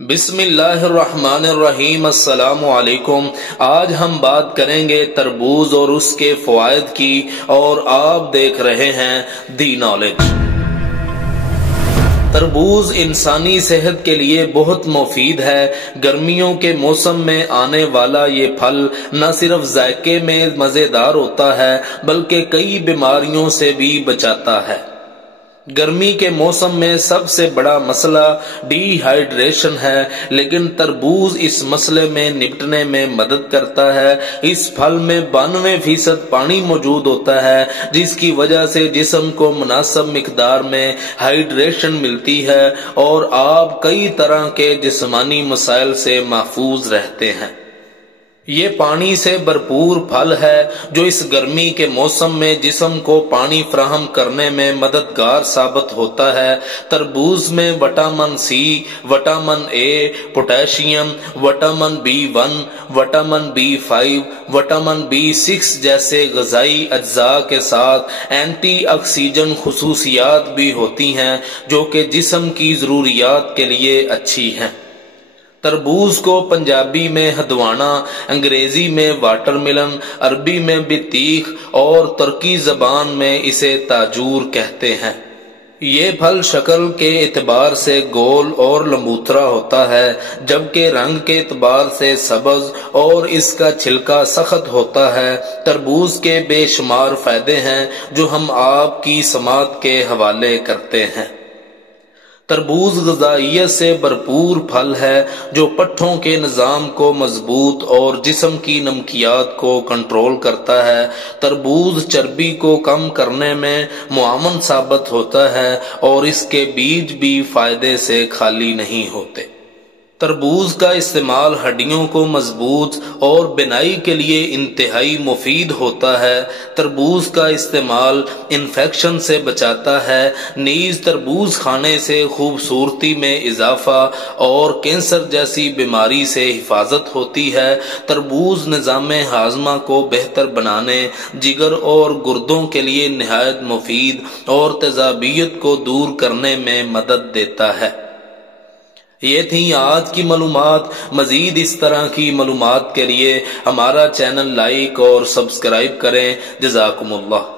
بسم اللہ الرحمن الرحیم۔ السلام علیکم۔ آج ہم بات کریں گے تربوز اور اس کے فوائد کی، اور آپ دیکھ رہے ہیں دی نالج۔ تربوز انسانی صحت کے لیے بہت مفید ہے۔ گرمیوں کے موسم میں آنے والا یہ پھل نہ صرف ذائقے میں مزیدار ہوتا ہے بلکہ کئی بیماریوں سے بھی بچاتا ہے۔ گرمی کے موسم میں سب سے بڑا مسئلہ ڈی ہائیڈریشن ہے، لیکن تربوز اس مسئلے میں نپٹنے میں مدد کرتا ہے۔ اس پھل میں 92% پانی موجود ہوتا ہے، جس کی وجہ سے جسم کو مناسب مقدار میں ہائیڈریشن ملتی ہے اور آپ کئی طرح کے جسمانی مسائل سے محفوظ رہتے ہیں۔ یہ پانی سے بھرپور پھل ہے جو اس گرمی کے موسم میں جسم کو پانی فراہم کرنے میں مددگار ثابت ہوتا ہے۔ تربوز میں vitamin C, vitamin A, potassium, vitamin B1، vitamin B5، vitamin B6 جیسے غذائی اجزاء کے ساتھ اینٹی آکسیڈنٹ خصوصیات بھی ہوتی ہیں جو کہ جسم کی ضروریات کے لیے اچھی ہیں۔ تربوز کو پنجابی میں ہدوانا، انگریزی میں واٹر ملن، عربی میں بطیخ اور ترکی زبان میں اسے تاجور کہتے ہیں۔ یہ پھل شکل کے اعتبار سے گول اور لمبوترا ہوتا ہے، جبکہ رنگ کے اعتبار سے سبز اور اس کا چھلکا سخت ہوتا ہے۔ تربوز کے بے شمار فائدے ہیں جو ہم آپ کی سماعت کے حوالے کرتے ہیں۔ تربوز غذائیت سے بھرپور پھل ہے جو پٹھوں کے نظام کو مضبوط اور جسم کی نمکیات کو کنٹرول کرتا ہے۔ تربوز چربی کو کم کرنے میں معاون ثابت ہوتا ہے اور اس کے بیج بھی فائدے سے خالی نہیں ہوتے۔ تربوز کا استعمال ہڈیوں کو مضبوط اور بنائی کے لیے انتہائی مفید ہوتا ہے۔ تربوز کا استعمال انفیکشن سے بچاتا ہے۔ نیز تربوز کھانے سے خوبصورتی میں اضافہ اور کینسر جیسی بیماری سے حفاظت ہوتی ہے۔ تربوز نظام ہاضمہ کو بہتر بنانے، جگر اور گردوں کے لیے نہایت مفید اور تیزابیت کو دور کرنے میں مدد دیتا ہے۔ یہ تھیں آج کی معلومات۔ مزید اس طرح کی معلومات کے لیے ہمارا چینل لائک اور سبسکرائب کریں۔ جزاکم اللہ۔